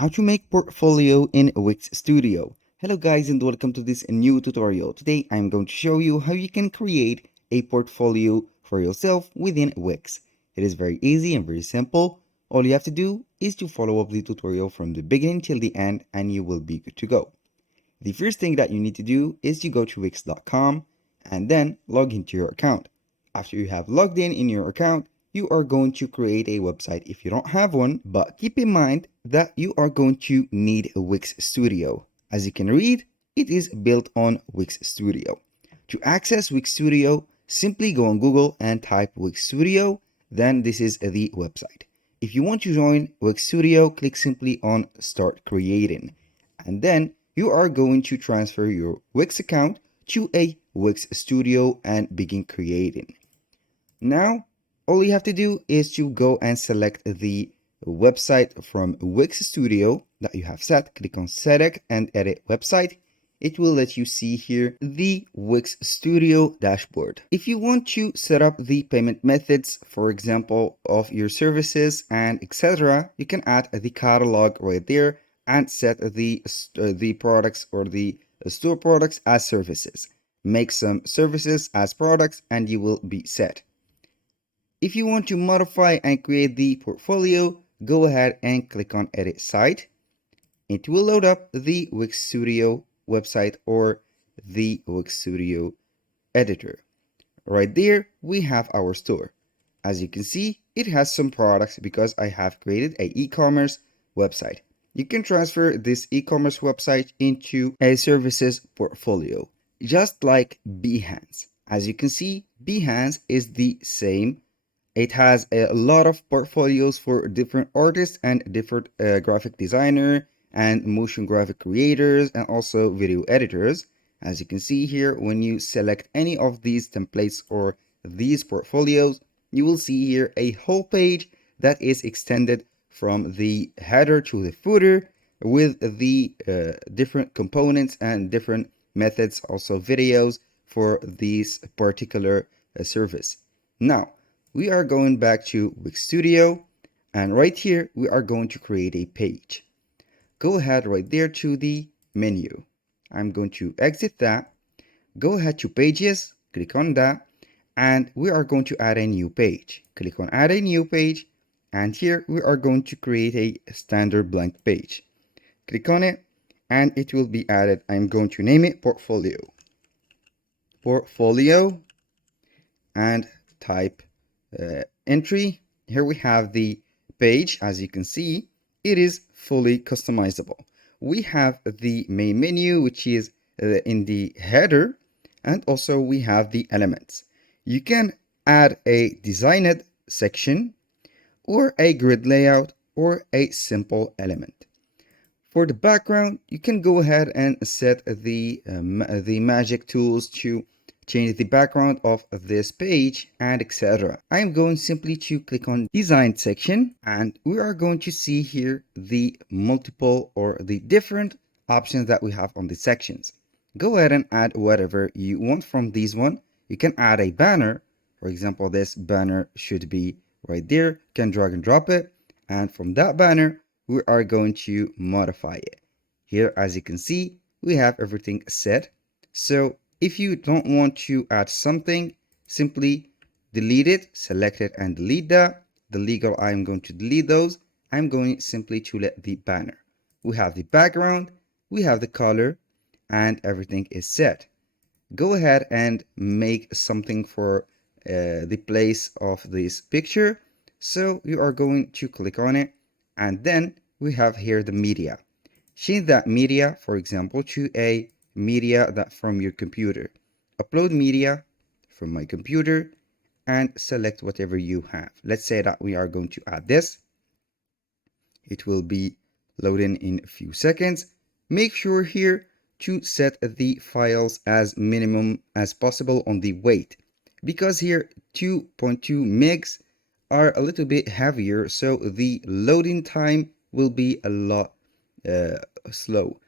How to make portfolio in Wix Studio. Hello guys and welcome to this new tutorial. Today I'm going to show you how you can create a portfolio for yourself within Wix. It is very easy and very simple. All you have to do is to follow up the tutorial from the beginning till the end and you will be good to go. The first thing that you need to do is to go to wix.com and then log into your account. After you have logged in your account, you are going to create a website if you don't have one, but keep in mind that you are going to need a Wix Studio. As you can read, it is built on Wix Studio. To access Wix Studio, simply go on Google and type Wix Studio, then this is the website. If you want to join Wix Studio, click simply on Start Creating, and then you are going to transfer your Wix account to a Wix Studio and begin creating. Now, all you have to do is to go and select the website from Wix Studio that you have set. Click on Select and Edit Website. It will let you see here the Wix Studio dashboard. If you want to set up the payment methods, for example, of your services and etc., you can add the catalog right there and set the products or the store products as services. Make some services as products and you will be set. If you want to modify and create the portfolio, go ahead and click on Edit Site. It will load up the Wix Studio website or the Wix Studio editor. Right there, we have our store. As you can see, it has some products because I have created an e-commerce website. You can transfer this e-commerce website into a services portfolio, just like Behance. As you can see, Behance is the same. It has a lot of portfolios for different artists and different graphic designer and motion graphic creators and also video editors. As you can see here, when you select any of these templates or these portfolios, you will see here a whole page that is extended from the header to the footer with the different components and different methods, also videos for this particular service. Now, we are going back to Wix Studio, and right here we are going to create a page. Go ahead right there to the menu. I'm going to exit that. Go ahead to pages, click on that, and we are going to add a new page. Click on add a new page, and here we are going to create a standard blank page. Click on it and it will be added. I'm going to name it portfolio. Portfolio and type entry. Here we have the page. As you can see, it is fully customizable. We have the main menu, which is in the header, and also we have the elements. You can add a designed section or a grid layout or a simple element. For the background, you can go ahead and set the magic tools to change the background of this page and etc. I am going simply to click on design section, and we are going to see here the multiple or the different options that we have on the sections. Go ahead and add whatever you want from these one. You can add a banner. For example, this banner should be right there. You can drag and drop it, and from that banner we are going to modify it. Here, as you can see, we have everything set. So if you don't want to add something, simply delete it, select it and delete that. The legal, I'm going to delete those. I'm going simply to let the banner. We have the background, we have the color, and everything is set. Go ahead and make something for the place of this picture. So you are going to click on it, and then we have here the media. Change that media, for example, to a media that from your computer. Upload media from my computer and select whatever you have. Let's say that we are going to add this. It will be loading in a few seconds. Make sure here to set the files as minimum as possible on the weight, because here 2.2 megs are a little bit heavier, so the loading time will be a lot slow.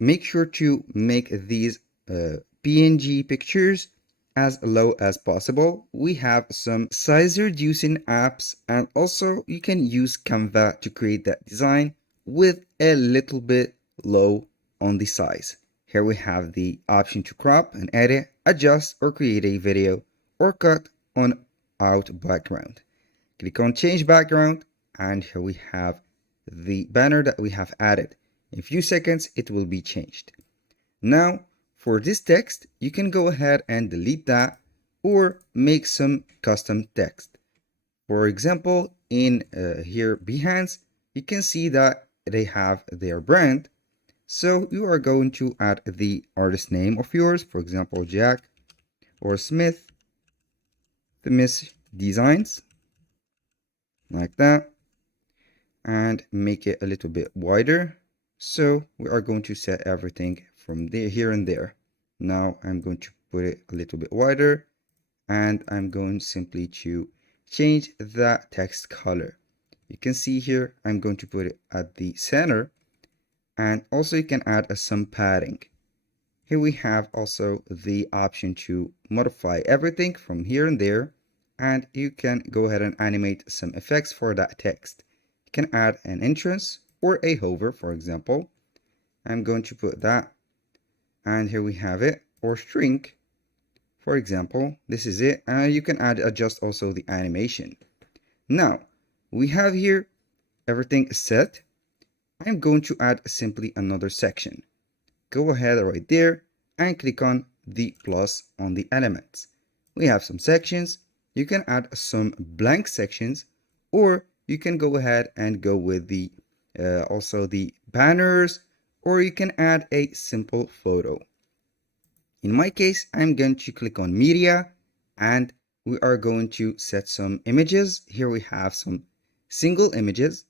Make sure to make these PNG pictures as low as possible. We have some size reducing apps, and also you can use Canva to create that design, with a little bit low on the size. Here we have the option to crop and edit, adjust, or create a video, or cut on out background. Click on change background, and here we have the banner that we have added. In a few seconds it will be changed. Now for this text, you can go ahead and delete that or make some custom text. For example, in here Behance, you can see that they have their brand. So you are going to add the artist name of yours, for example, Jack or Smith Famous Designs, like that, and make it a little bit wider. So we are going to set everything from there, here and there. Now I'm going to put it a little bit wider, and I'm going simply to change the text color. You can see here I'm going to put it at the center, and also you can add some padding. Here we have also the option to modify everything from here and there, and you can go ahead and animate some effects for that text. You can add an entrance or a hover, for example. I'm going to put that, and here we have it, or shrink. For example, this is it, and you can adjust also the animation. Now, we have here everything set. I'm going to add simply another section. Go ahead right there and click on the plus on the elements. We have some sections. You can add some blank sections, or you can go ahead and go with the also the banners, or you can add a simple photo. In my case, I'm going to click on media, and we are going to set some images. Here we have some single images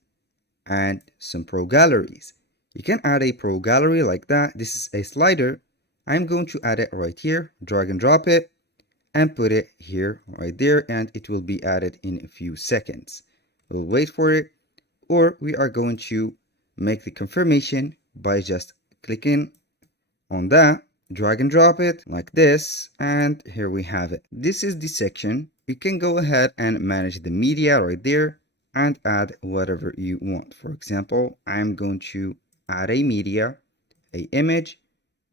and some pro galleries. You can add a pro gallery like that. This is a slider. I'm going to add it right here, drag and drop it, and put it here right there, and it will be added in a few seconds. We'll wait for it, or we are going to make the confirmation by just clicking on that, drag and drop it like this, and here we have it. This is the section. You can go ahead and manage the media right there and add whatever you want. For example, I'm going to add a media, a image,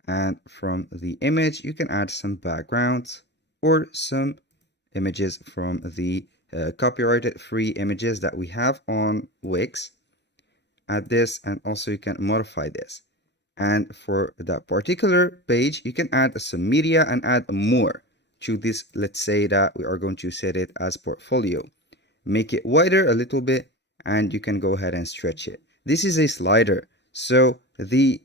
and from the image you can add some backgrounds or some images from the copyrighted free images that we have on Wix. Add this, and also you can modify this. And for that particular page, you can add some media and add more to this. Let's say that we are going to set it as portfolio. Make it wider a little bit, and you can go ahead and stretch it. This is a slider, so the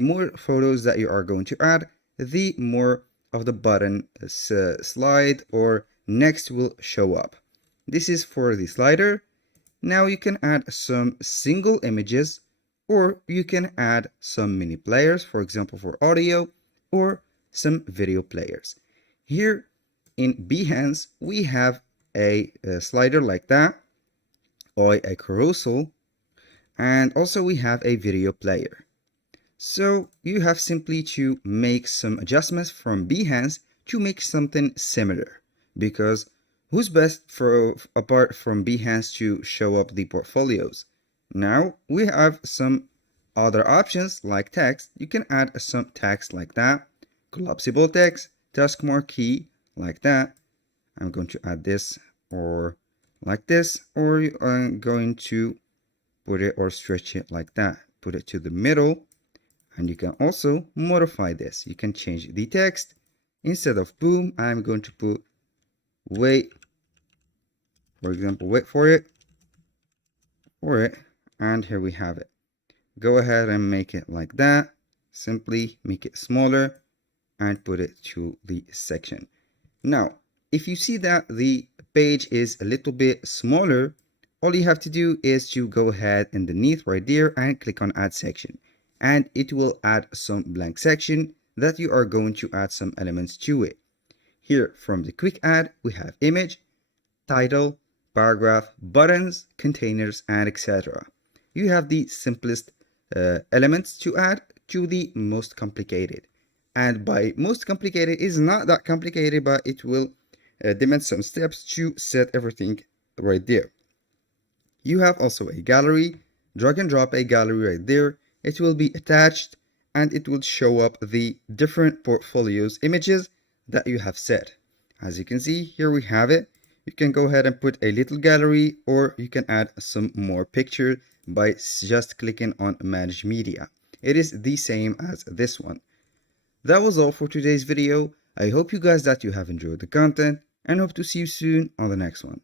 more photos that you are going to add, the more of the button slide or next will show up. This is for the slider. Now you can add some single images, or you can add some mini players, for example, for audio, or some video players. Here in Behance, we have a slider like that, or a carousel, and also we have a video player. So you have simply to make some adjustments from Behance to make something similar, because who's best for apart from Behance to show up the portfolios? Now we have some other options like text. You can add some text like that, collapsible text, task marquee like that. I'm going to add this or like this, or I'm going to put it or stretch it like that. Put it to the middle, and you can also modify this. You can change the text. Instead of boom, I'm going to put wait. For example, wait for it, and here we have it. Go ahead and make it like that. Simply make it smaller and put it to the section. Now, if you see that the page is a little bit smaller, all you have to do is to go ahead underneath right there and click on add section, and it will add some blank section that you are going to add some elements to it. Here from the quick add, we have image, title, paragraph, buttons, containers, and etc. You have the simplest elements to add to the most complicated. And by most complicated is not that complicated, but it will demand some steps to set everything right there. You have also a gallery, drag and drop a gallery right there. It will be attached and it will show up the different portfolios images that you have set. As you can see, here we have it. You can go ahead and put a little gallery, or you can add some more pictures by just clicking on Manage Media. It is the same as this one. That was all for today's video. I hope you guys that you have enjoyed the content and hope to see you soon on the next one.